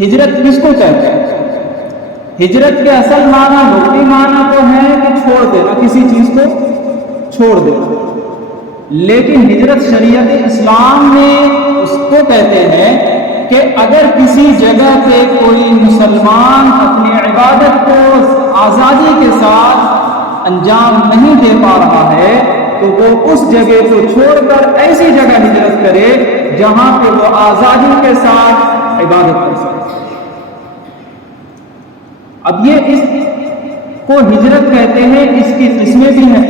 ہجرت کس کو کہتے ہیں؟ ہجرت کے اصل معنی لغوی معنی تو ہے کہ چھوڑ دینا، کسی چیز کو چھوڑ دینا، لیکن ہجرت شریعت اسلام میں اس کو کہتے ہیں کہ اگر کسی جگہ پہ کوئی مسلمان اپنی عبادت کو آزادی کے ساتھ انجام نہیں دے پا رہا ہے تو وہ اس جگہ کو چھوڑ کر ایسی جگہ ہجرت کرے جہاں پہ وہ آزادی کے ساتھ عبادت کر سکے۔ اب یہ اس کو ہجرت کہتے ہیں، اس کی قسمیں بھی ہیں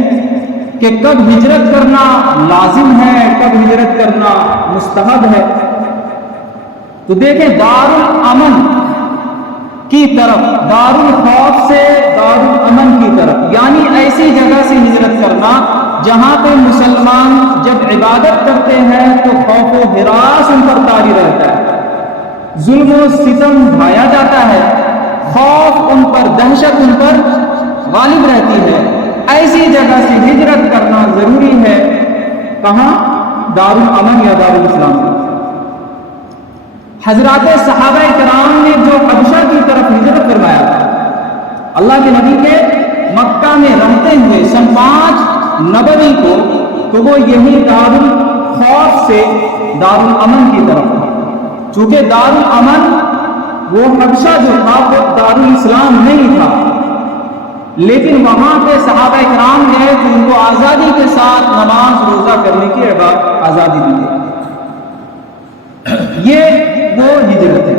کہ کب ہجرت کرنا لازم ہے، کب ہجرت کرنا مستحب ہے۔ تو دیکھیں، دار الامن کی طرف، دار الخوف سے دار الامن کی طرف، یعنی ایسی جگہ سے ہجرت کرنا جہاں پہ مسلمان جب عبادت کرتے ہیں تو خوف و ہراس ان پر طاری رہتا ہے، ظلم و ستم ڈھایا جاتا ہے، خوف ان پر، دہشت ان پر غالب رہتی ہے۔ ایسی جگہ سے ہجرت کرنا ضروری ہے۔ کہاں؟ دار الامن یا دار الاسلام۔ حضرات صحابہ کرام نے جو حبشہ کی طرف ہجرت فرمایا تھا، اللہ کے نبی کے مکہ میں رہتے ہوئے سن 5 نبوی کو، تو وہ یہی دار الخوف سے دار الامن کی طرف تھا۔ چونکہ دار الامن وہ حبشہ جو تھا وہ دار الاسلام نہیں تھا، لیکن وہاں پہ صحابہ کرام نے تو ان کو آزادی کے ساتھ نماز روزہ کرنے کی آزادی دی۔ یہ وہ ہجرت ہے۔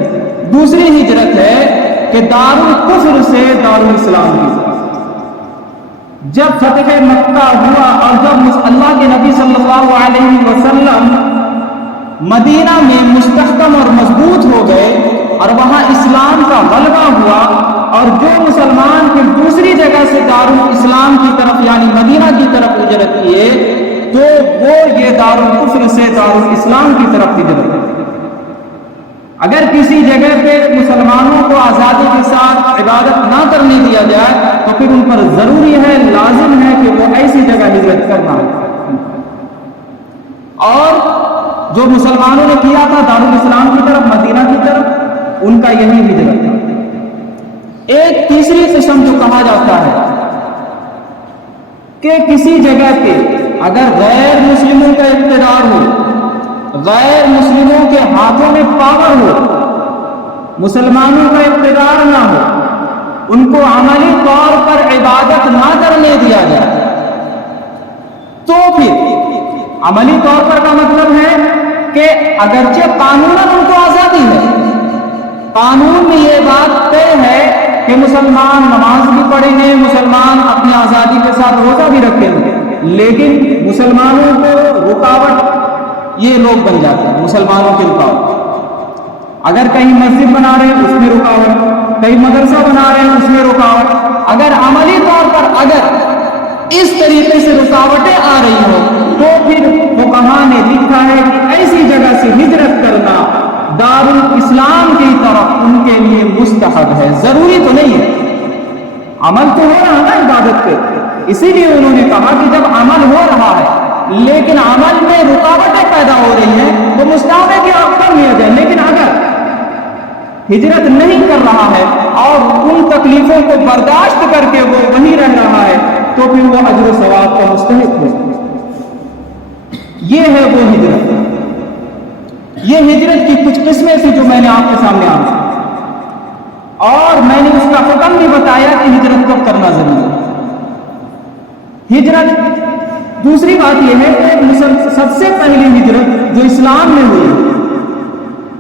دوسری ہجرت ہے کہ دار الکفر سے دار الاسلام کی طرف۔ جب فتح مکہ ہوا اور جب اللہ کے نبی صلی اللہ علیہ وسلم مدینہ میں مستحکم اور مضبوط ہو گئے اور وہاں اسلام کا غلبہ ہوا، اور جو مسلمان پھر دوسری جگہ سے دار الاسلام کی طرف یعنی مدینہ کی طرف ہجرت کیے تو وہ یہ دار الکفر سے دار الاسلام کی طرف ہجرت ہے۔ اگر کسی جگہ پہ مسلمانوں کو آزادی کے ساتھ عبادت نہ کرنے دیا جائے تو پھر ان پر ضروری ہے، لازم ہے کہ وہ ایسی جگہ ہجرت کرنا ہے۔ اور جو مسلمانوں نے کیا تھا دار الاسلام کی طرف، مدینہ کی طرف، ان کا یہی ہجرت ہے۔ ایک تیسری قسم جو کہا جاتا ہے کہ کسی جگہ پہ اگر غیر مسلموں کا اقتدار ہو، غیر مسلموں کے ہاتھوں میں پاور ہو، مسلمانوں کا اقتدار نہ ہو، ان کو عملی طور پر عبادت نہ کرنے دیا جائے، تو پھر عملی طور پر کا مطلب ہے کہ اگرچہ قانوناً ان کو آزادی ہے، قانون میں یہ بات طے ہے کہ مسلمان نماز بھی پڑھیں گے، مسلمان اپنی آزادی کے ساتھ روزہ بھی رکھیں گے، لیکن مسلمانوں کو رکاوٹ یہ لوگ بن جاتے ہیں، مسلمانوں کی رکاوٹ۔ اگر کہیں مسجد بنا رہے ہیں اس میں رکاوٹ، کہیں مدرسہ بنا رہے ہیں اس میں رکاوٹ۔ اگر عملی طور پر اگر اس طریقے سے رکاوٹیں آ رہی ہوں تو پھر فقہا نے لکھا ہے کہ ایسی جگہ سے ہجرت کرنا دار الاسلام کی طرف ان کے لیے مستحب ہے، ضروری تو نہیں ہے۔ عمل تو ہو رہا ہے نا عبادت پہ، اسی لیے انہوں نے کہا کہ جب عمل ہو رہا ہے لیکن عمل میں رکاوٹیں پیدا ہو رہی ہیں تو مستحب ہے کہ آپ کر لیا جائے، لیکن اگر ہجرت نہیں کر رہا ہے اور ان تکلیفوں کو برداشت کر کے وہ وہیں رہ رہا ہے تو پھر وہ اجر و ثواب کا مستحق ہے۔ یہ ہے وہ ہجرت۔ یہ ہجرت کی کچھ قسمیں تھی جو میں نے آپ کے سامنے عرض کی، اور میں نے اس کا حکم بھی بتایا کہ ہجرت کب کرنا ضروری ہے۔ ہجرت دوسری بات یہ ہے کہ سب سے پہلی ہجرت جو اسلام میں ہوئی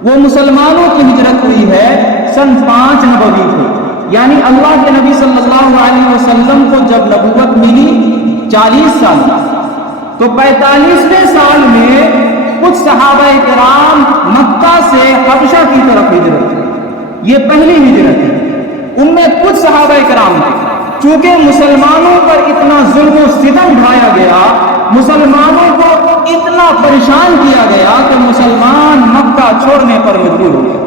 وہ مسلمانوں کی ہجرت ہوئی ہے سن 5 نبوی کو، یعنی اللہ کے نبی صلی اللہ علیہ وسلم کو جب نبوت ملی 40 سال، تو 45ویں سال میں کچھ صحابہ کرام مکہ سے حبشہ کی طرف ہجرت کی۔ یہ پہلی ہجرت ہے۔ ان میں کچھ صحابہ کرام تھے، چونکہ مسلمانوں پر اتنا ظلم و ستم ڈھایا گیا، مسلمانوں کو اتنا پریشان کیا گیا کہ مسلمان مکہ چھوڑنے پر مجبور ہو گئے۔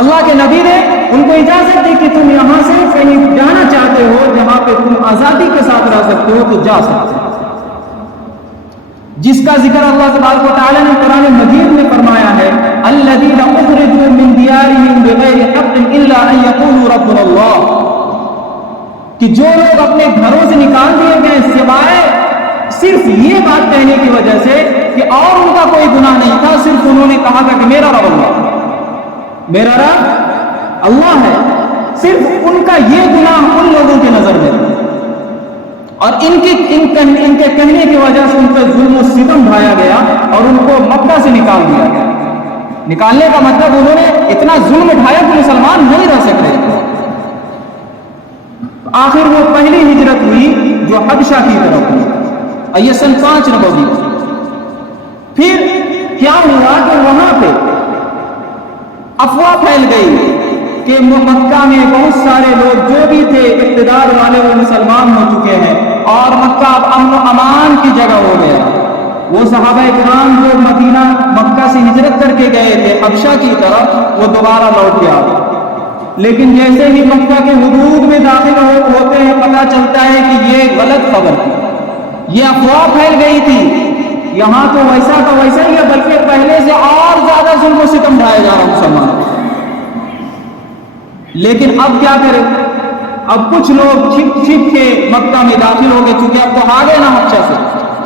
اللہ کے نبی نے ان کو اجازت دی کہ تم یہاں سے کہیں جانا چاہتے ہو جہاں پہ تم آزادی کے ساتھ رہ سکتے ہو تو جا سکتے ہو، جس کا ذکر اللہ تبارک و تعالی نے قرآن مجید میں فرمایا ہے الذین اخرجوا من دیارہم إلا أن يقولوا ربنا الله، کہ جو لوگ اپنے گھروں سے نکال دیے گئے سوائے صرف یہ بات کہنے کی وجہ سے کہ اور ان کا کوئی گناہ نہیں تھا، صرف انہوں نے کہا تھا کہ میرا رب اللہ، میرا رب اللہ ہے، صرف ان کا یہ گناہ ان لوگوں کی نظر میں تھا، اور ان کے کہنے کی وجہ سے ان پر ظلم و ستم ڈھایا گیا اور ان کو مکہ سے نکال دیا گیا۔ نکالنے کا مطلب انہوں نے اتنا ظلم ڈھایا کہ مسلمان نہیں رہ سکتے۔ آخر وہ پہلی ہجرت ہوئی جو حبشہ کی طرف ہوئی، یہ سن 5 نبوی۔ پھر کیا ہوا کہ وہاں پہ افواہ پھیل گئی کہ مکہ میں بہت سارے لوگ جو بھی تھے اقتدار والے وہ مسلمان ہو چکے ہیں اور مکہ اب امن و امان کی جگہ ہو گیا۔ وہ صحابہ کرام جو مکہ سے ہجرت کر کے گئے تھے حبشہ کی طرف، وہ دوبارہ لوٹ کے آ گئے، لیکن جیسے ہی مکہ کے حدود میں داخل ہوتے ہیں پتہ چلتا ہے کہ یہ غلط خبر تھی، یہ افواہ پھیل گئی تھی، یہاں تو ویسا کا ویسا ہی ہے بلکہ پہلے سے اور زیادہ ظلم و ستم ڈھایا جا رہا مسلمان۔ لیکن اب کیا کریں؟ اب کچھ لوگ چھپ کے مکہ میں داخل ہو گئے، چونکہ اب تو آ گئے نا حبشہ سے،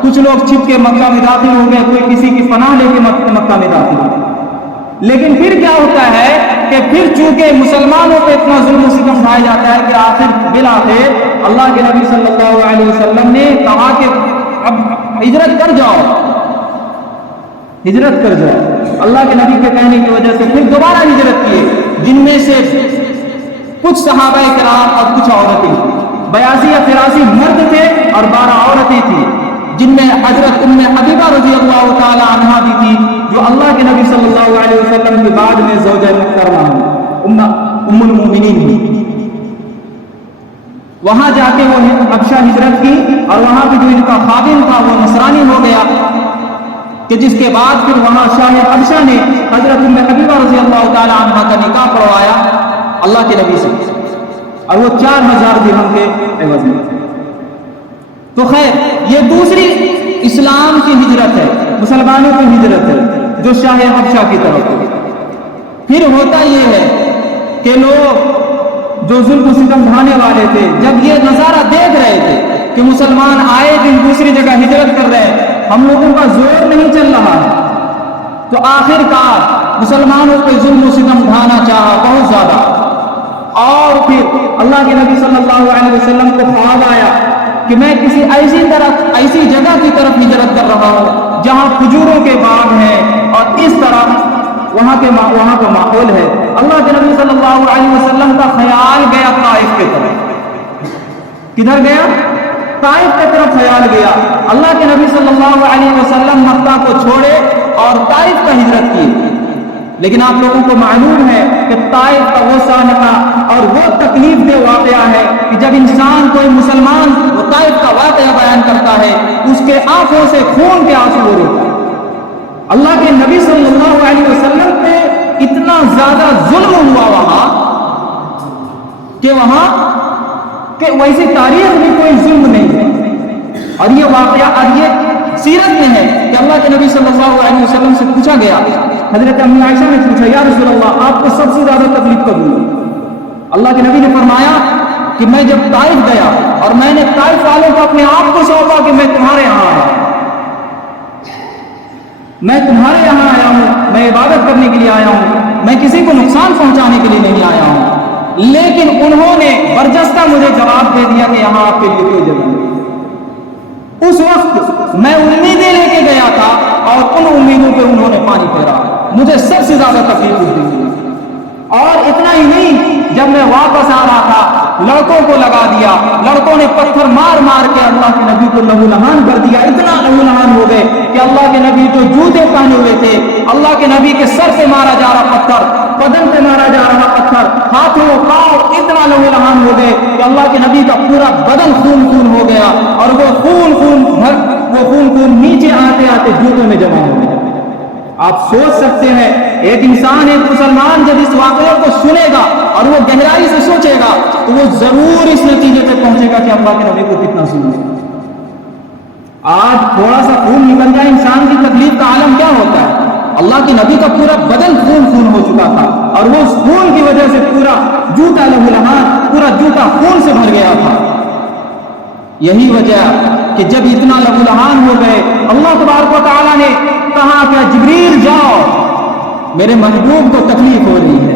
کچھ لوگ چھپ کے مکہ میں داخل ہو گئے، کوئی کسی کی پناہ لے کے مکہ میں داخل ہو گئے۔ لیکن پھر کیا ہوتا ہے کہ پھر چونکہ مسلمانوں پہ اتنا ظلم و ستم ڈھایا جاتا ہے کہ آخر بالآخر اللہ کے نبی صلی اللہ علیہ وسلم نے کہا کہ اب ہجرت کر جاؤ، ہجرت کر جاؤ۔ اللہ کے نبی کے کہنے کی وجہ سے پھر دوبارہ ہجرت کیے، جن میں سے کچھ صحابہ کرام اور کچھ عورتیں، 82 یا 83 مرد تھے اور 12 عورتیں تھیں، جن میں حضرت ام حبیبہ رضی اللہ تعالی عنہا بھی تھی، جو اللہ کے نبی صلی اللہ علیہ وسلم کے بعد میں زوجہ محترمہ ہوئی، ام المؤمنین ہوئی۔ وہاں جا کے وہ حبشہ ہجرت کی اور وہاں پہ جو ان کا خادم تھا وہ نصرانی ہو گیا، کہ جس کے بعد پھر وہاں شاہ حبشہ نے حضرت ام حبیبہ رضی اللہ تعالی عنہا کا نکاح پڑھوایا اللہ کے نبی سے، اور وہ 4000 درہم کے عوض میں۔ تو خیر یہ دوسری اسلام کی ہجرت ہے، مسلمانوں کی ہجرت ہے جو شاہ حبشہ کی طرف ہے۔ پھر ہوتا یہ ہے کہ لوگ جو ظلم و ستم ڈھانے والے تھے جب یہ نظارہ دیکھ رہے تھے کہ مسلمان آئے دن دوسری جگہ ہجرت کر رہے ہیں، ہم لوگوں کا زور نہیں چل رہا ہے، تو آخر کار مسلمانوں پہ ظلم و ستم ڈھانا چاہا بہت زیادہ۔ اور پھر اللہ کے نبی صلی اللہ علیہ وسلم کو خواب آیا کہ میں کسی ایسی جگہ کی طرف ہجرت کر رہا ہوں جہاں کھجوروں کے باغ ہیں اور اس طرح وہاں کا ماحول ہے۔ اللہ کے نبی صلی اللہ علیہ وسلم کا خیال گیا طائف کی طرف۔ کدھر گیا؟ طائف کی طرف خیال گیا۔ اللہ کے نبی صلی اللہ علیہ وسلم مکہ کو چھوڑے اور طائف کا ہجرت کی، لیکن آپ لوگوں کو معلوم ہے کہ طائف کا وہ سانحہ اور وہ تکلیف دہ واقعہ ہے کہ جب انسان کوئی مسلمان وہ طائف کا واقعہ بیان کرتا ہے اس کے آنکھوں سے خون کے آنسو ہو رہے ہیں۔ اللہ کے نبی صلی اللہ علیہ وسلم پہ اتنا زیادہ ظلم ہوا وہاں کہ ویسی تاریخ میں کوئی ظلم نہیں ہے۔ اور یہ واقعہ اور یہ سیرت میں ہے کہ اللہ کے نبی صلی اللہ علیہ وسلم سے پوچھا گیا، حضرت ام عائشہ نے پوچھا یا رسول اللہ آپ کو سب سے زیادہ تکلیف کب ہوئی؟ اللہ کے نبی نے فرمایا کہ میں جب طائف گیا اور میں نے طائف والوں کو اپنے آپ کو سونپا کہ میں تمہارے یہاں آیا ہوں، میں تمہارے یہاں آیا ہوں، میں عبادت کرنے کے لیے آیا ہوں، میں کسی کو نقصان پہنچانے کے لیے نہیں آیا ہوں، لیکن انہوں نے برجستہ مجھے جواب دے دیا کہ یہاں آپ کے لیے کوئی جگہ نہیں۔ اس وقت میں امیدیں لے کے گیا تھا اور ان امیدوں پہ انہوں نے پانی پھیرا، مجھے سب سے زیادہ تکلیف ہوئی۔ اور اتنا ہی نہیں، جب میں واپس آ رہا تھا لڑکوں کو لگا دیا، لڑکوں نے پتھر مار مار کے اللہ کے نبی کو لہو لہان کر دیا، اتنا لہو لہان ہو گئے کہ اللہ کے نبی جو جوتے پہنے ہوئے تھے اللہ کے نبی کے سر سے مارا جا رہا پتھر، بدن پہ مارا جا رہا پتھر، ہاتھوں پاؤں اتنا لہو لہان ہو گئے کہ اللہ کے نبی کا پورا بدن خون خون ہو گیا اور وہ خون نیچے آتے آتے جوتوں میں جمع ہو گیا۔ آپ سوچ سکتے ہیں ایک انسان ایک مسلمان جب اس واقعے کو سنے گا اور وہ گہرائی سے سوچے گا تو وہ ضرور اس نتیجے پہ پہنچے گا کہ اللہ کے نبی کو کتنا ظلم ہے۔ آج تھوڑا سا خون نکل جائے انسان کی تکلیف کا عالم کیا ہوتا ہے، اللہ کے نبی کا پورا بدن خون ہو چکا تھا، اور وہ اس خون کی وجہ سے پورا جوتا لہو لہان، پورا جوتا خون سے بھر گیا تھا۔ یہی وجہ کہ جب اتنا لہو لہان ہو گئے، اللہ تبارک و تعالیٰ نے کہا کہ جبریل جاؤ، میرے محبوب کو تکلیف ہو رہی ہے،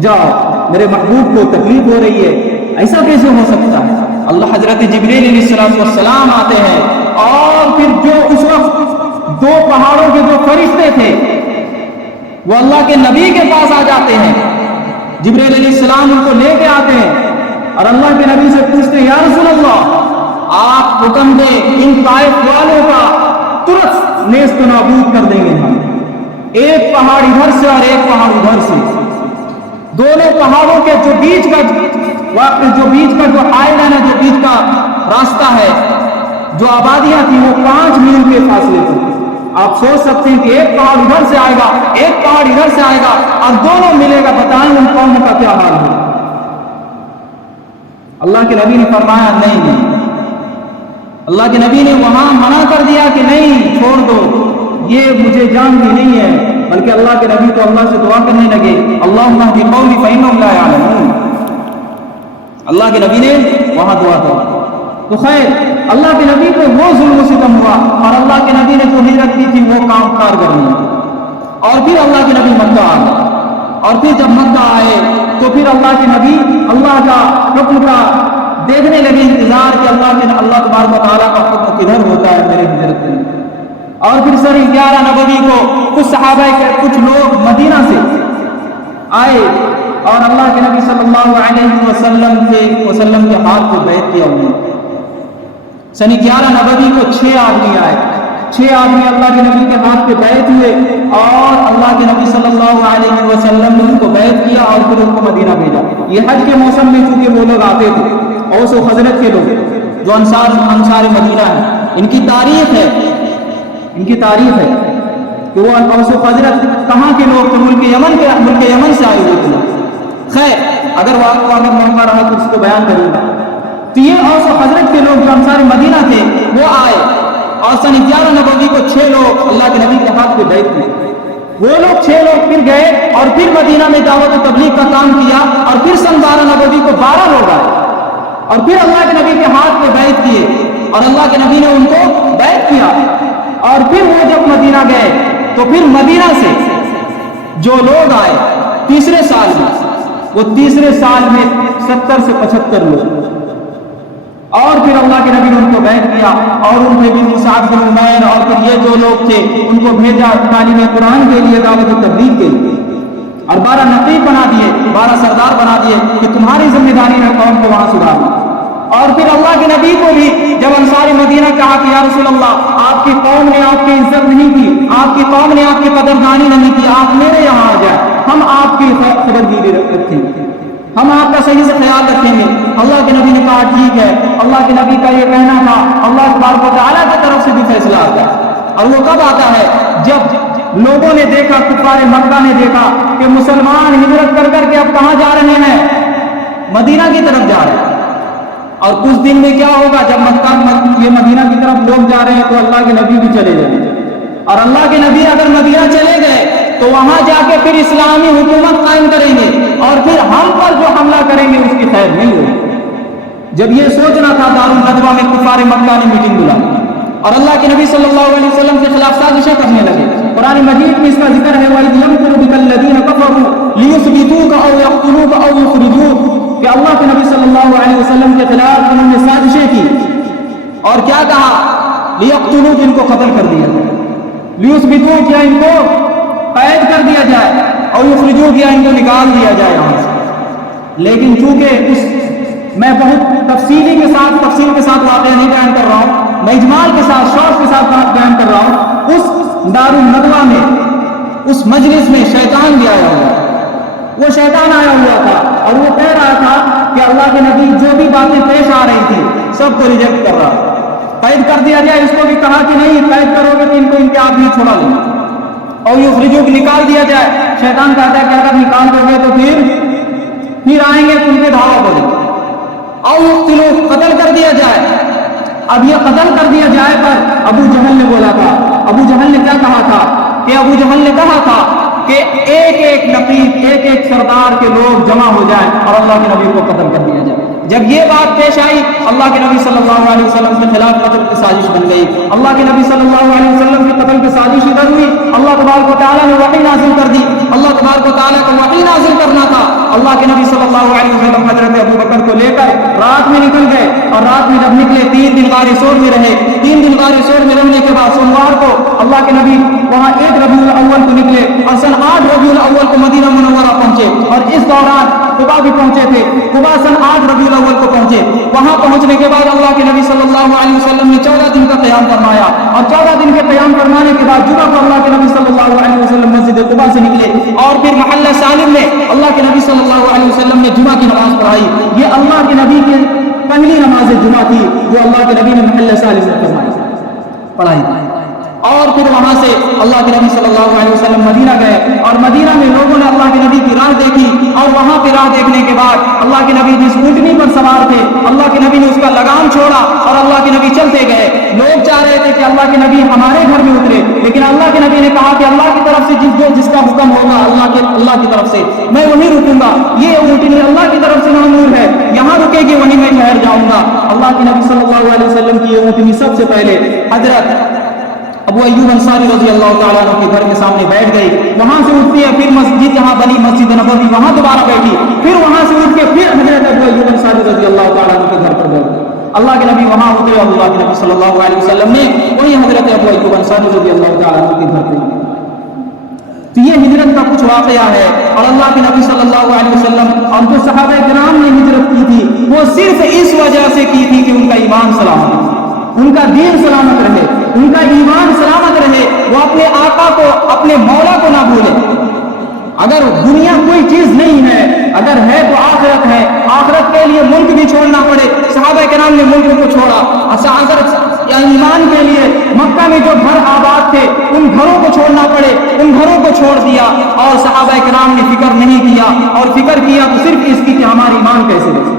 جاؤ میرے محبوب کو تکلیف ہو رہی ہے۔ ایسا کیسے ہو سکتا ہے؟ اللہ حضرت جبریل علیہ السلام آتے ہیں، اور پھر جو اس وقت دو پہاڑوں کے جو فرشتے تھے وہ اللہ کے نبی کے پاس آ جاتے ہیں، جبریل علیہ السلام ان کو لے کے آتے ہیں اور اللہ کے نبی سے پوچھتے ہیں یا رسول اللہ آپ حکم دیں ان طائف والوں کا ترنت نیست و نابود کر دیں گے ہم، ایک پہاڑ ادھر سے اور ایک پہاڑ ادھر سے، دونوں پہاڑوں کے جو بیچ کا جو حائل ہے نا، جو بیچ کا راستہ ہے، جو آبادیاں تھیں وہ 5 میل کے فاصلے تھے۔ آپ سوچ سکتے ہیں کہ ایک پہاڑ ادھر سے آئے گا، ایک پہاڑ ادھر سے آئے گا اور دونوں ملے گا، بتائیں ان قوموں کا کیا حال ہے؟ اللہ کے نبی نے فرمایا نہیں، اللہ کے نبی نے وہاں منع کر دیا کہ نہیں چھوڑ دو، یہ مجھے جانتی نہیں ہے، بلکہ اللہ کے نبی تو اللہ سے دعا کرنے لگے اللہم اہد قومی فإنہم لا یعلمون۔ اللہ کے نبی نے وہاں دعا کی تو خیر اللہ کے نبی کو وہ ظلم و ستم ہوا، اور اللہ کے نبی نے جو ہجرت کی تھی وہ کام کارگر نہیں، اور پھر اللہ کے نبی مکہ آ گئے، اور پھر جب مکہ آئے تو پھر اللہ کے نبی اللہ کا حکم کا دیکھنے لگے، انتظار کہ اللہ تبارک و تعالیٰ کا حکم کدھر ہوتا ہے میرے ہجرت کے لیے۔ اور پھر سن 11 نبوی کو کچھ صحابہ کے کچھ لوگ مدینہ سے آئے اور اللہ کے نبی صلی اللہ علیہ وسلم کے ہاتھ کو بیعت کیا انہوں نے۔ سن 11 نبوی کو 6 آدمی آئے، 6 آدمی اللہ کے نبی کے ہاتھ پہ بیعت ہوئے، اور اللہ کے نبی صلی اللہ علیہ وسلم نے ان کو بیعت کیا اور پھر ان کو مدینہ بھیجا۔ یہ حج کے موسم میں چونکہ وہ لوگ آتے تھے، اوس و خزرج کے لوگ جو انصار مدینہ ہیں، ان کی تعریف ہے کہ وہ اوس و خزرج کہاں کے لوگ تھے؟ ملک یمن سے آئے ہوئے تھے۔ خیر اگر موقع رہا تو اس کو بیان کروں گا۔ تو یہ اوس و خزرج کے لوگ جو انصار مدینہ تھے وہ آئے، اور سن 11 نبوی کو 6 لوگ اللہ کے نبی کے ہاتھ پہ بیعت ہوئے۔ وہ لوگ 6 لوگ پھر گئے اور پھر مدینہ میں دعوت و تبلیغ کا کام کیا، اور پھر سن 12 نبوی کو 12 لوگ آئے اور پھر اللہ کے نبی کے ہاتھ پہ بیعت کیے، اور اللہ کے نبی نے ان کو بیعت کیا۔ اور پھر وہ جب مدینہ گئے تو پھر مدینہ سے جو لوگ آئے تیسرے سال میں، وہ تیسرے سال میں 70 سے 75 لوگ، اور پھر اللہ کے نبی نے ان کو بیعت کیا، اور ان میں بھی مصعب بن عمیر اور پھر یہ جو لوگ تھے ان کو بھیجا تعلیم قرآن کے لیے، دعوت و تبلیغ کے لیے، اور 12 نقیب بنا دیے، 12 سردار بنا دیے کہ تمہاری ذمہ داری ہے قوم کو وہاں سدھارنا۔ اور پھر اللہ کے نبی کو بھی جب انصار مدینہ کہا کہ یا رسول اللہ آپ کی قوم نے آپ کی عزت نہیں کی، آپ کی قوم نے آپ کی قدردانی نہیں کی، آپ میرے یہاں آ جائیں، ہم آپ کی خبرداری رکھیں گے، ہم آپ کا صحیح سے خیال رکھیں گے۔ اللہ کے نبی نے کہا ٹھیک ہے۔ اللہ کے نبی کا یہ کہنا تھا، اللہ تبارک و تعالیٰ کی طرف سے بھی فیصلہ آتا ہے، اور وہ کب آتا ہے؟ جب لوگوں نے دیکھا، کفار مکہ نے دیکھا کہ مسلمان ہجرت کر کر کے اب کہاں جا رہے ہیں؟ مدینہ کی طرف جا رہے ہیں۔ اور کچھ دن میں کیا ہوگا؟ جب یہ مدینہ کی طرف لوگ جا رہے ہیں تو اللہ کے نبی بھی چلے جائیں گے، اور اللہ کے نبی اگر مدینہ چلے گئے تو وہاں جا کے پھر اسلامی حکومت قائم کریں گے، اور پھر ہم پر جو حملہ کریں گے اس کی خیر نہیں ہوگی۔ جب یہ سوچنا تھا دارالندوہ میں کفار مکہ نے میٹنگ بلائی اور اللہ کے نبی صلی اللہ علیہ وسلم کے خلاف سازشیں کرنے لگے۔ قرآن مجید میں اس کا ذکر ہے وَإِذْ يَمْكُرُ بِكَ الَّذِينَ كَفَرُوا لِيُثْبِتُوكَ أَوْ يَقْتُلُوكَ أَوْ يُخْرِجُوكَ، کہ اللہ کے نبی صلی اللہ علیہ وسلم کے خلاف انہوں نے سازشیں کی، اور کیا کہا؟ لِيَقْتُلُوكَ، ان کو قتل کر دیا جائے، لِيُثْبِتُوكَ، یا ان کو قید کر دیا جائے، اور يُخْرِجُوكَ، یا ان کو نکال دیا جائے یہاں سے۔ لیکن چونکہ میں بہت تفصیل کے ساتھ واقعہ نہیں بیان کر رہا ہوں، میں اجمال کے ساتھ شوق کے ساتھ بات بیان کر رہا ہوں، اس دارالندوہ میں اس مجلس میں شیطان بھی آیا ہوا، وہ شیطان آیا ہوا تھا اور وہ کہہ رہا تھا کہ اللہ کے نبی جو بھی باتیں پیش آ رہی تھی سب کو ریجیکٹ کر رہا، قید کر دیا جائے۔ اس کو بھی کہا کہ نہیں قید کرو گے تو ان کو ان کے آدمی چھوڑا لیں، اور یہ خریجوں کو نکال دیا جائے۔ شیطان کہتا ہے کہ اگر نکال دو گے تو پھر آئیں گے تو ان کے دھاوا بولیں گے، اور یقتلوا، قتل کر دیا جائے۔ اب یہ قتل کر دیا جائے پر ابو جہل نے بولا تھا، ابو جہل نے کیا کہا تھا کہ ابو جہل نے کہا تھا کہ ایک ایک نقیب ایک ایک سردار کے لوگ جمع ہو جائیں اور اللہ کے نبی کو قتل کر دیا جائے. جب یہ بات پیش آئی اللہ کے نبی صلی اللہ علیہ وسلم کے خلاف قتل کی سازش بن گئی. اللہ کے نبی صلی اللہ علیہ وسلم کی قتل کی سازش ادھر ہوئی. اللہ تبارک و تعالیٰ نے وحی نازل کر دی. اللہ تبارک و تعالیٰ کو وحی نازل کرنا تھا. اللہ کے نبی صلی اللہ علیہ وسلم حضرت ابو بکر کو لے کر رات میں نکل گئے اور رات میں جب نکلے 3 دن غار ثور میں رہے. 3 دن غار ثور میں رہنے کے بعد سوموار کو اللہ کے نبی وہاں 1 ربیع الاول کو نکلے اور سن 8 ربیع الاول کو مدینہ منورہ پہنچے اور اس دوران قبا بھی پہنچے تھے. قبا سن 8 ربیع الاول کو پہنچے. وہاں پہنچنے کے بعد اللہ کے نبی صلی اللہ علیہ وسلم نے 14 دن کا قیام فرمایا اور 14 دن کے قیام فرمانے کے بعد جمعہ کو اللہ کے نبی صلی اللہ علیہ وسلم مسجد قبا سے نکلے اور پھر محلہ سالم میں اللہ کے نبی صلی اللہ علیہ وسلم نے جمعہ کی نماز پڑھائی. یہ اللہ کے نبی کی پہلی نماز جمعہ تھی جو اللہ کے نبی نے محلہ سالم میں پڑھائی. اور پھر وہاں سے اللہ کے نبی صلی اللہ علیہ وسلم مدینہ گئے اور مدینہ میں لوگوں نے اللہ کے نبی کی راہ دیکھی اور وہاں پہ راہ دیکھنے کے بعد اللہ کے نبی جس اونٹنی پر سوار تھے اللہ کے نبی نے اس کا لگام چھوڑا اور اللہ کے نبی چلتے گئے. لوگ چاہ رہے تھے کہ اللہ کے نبی ہمارے گھر میں اترے, لیکن اللہ کے نبی نے کہا کہ اللہ کی طرف سے جس کا حکم ہوگا اللہ کی طرف سے میں وہیں رکوں گا. یہ اونٹنی اللہ کی طرف سے معمور ہے, یہاں رکے گی وہیں میں ٹھہر جاؤں گا. اللہ کے نبی صلی اللہ علیہ وسلم کی یہ اونٹنی سب سے پہلے حضرت ابو ایوب انصاری رضی اللہ تعالیٰ عنہ کے گھر کے سامنے بیٹھ گئی. وہاں سے اٹھتی ہے پھر مسجد جہاں بنی مسجد نبوی وہاں دوبارہ بیٹھی, پھر وہاں سے اٹھ کے پھر حضرت ابو ایوب انصاری رضی اللہ تعالیٰ عنہ کے گھر پر بیٹھ گئی. اللہ کے نبی وہاں اترے اور اللہ کے نبی صلی اللہ علیہ وسلم نے وہی حضرت ابو ایوب انصاری رضی اللہ تعالیٰ عنہ کے گھر پر. تو یہ ہجرت کا کچھ واقعہ ہے اور اللہ کے نبی صلی اللہ علیہ وسلم اور جو صحابہ کرام نے ہجرت کی تھی وہ صرف اس وجہ سے کی تھی کہ ان کا ایمان سلامت ہے, ان کا دین سلامت رہے, ان کا ایمان سلامت رہے, وہ اپنے آقا کو اپنے مولا کو نہ بھولے. اگر دنیا کوئی چیز نہیں ہے, اگر ہے تو آخرت ہے. آخرت کے لیے ملک بھی چھوڑنا پڑے, صحابہ کرام نے ملک کو چھوڑا. ایمان کے لیے مکہ میں جو گھر آباد تھے ان گھروں کو چھوڑنا پڑے, ان گھروں کو چھوڑ دیا اور صحابہ کرام نے فکر نہیں کیا اور فکر کیا تو صرف اس کی کہ ہمارا ایمان کیسے بچے.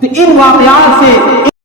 تو ان واقعات سے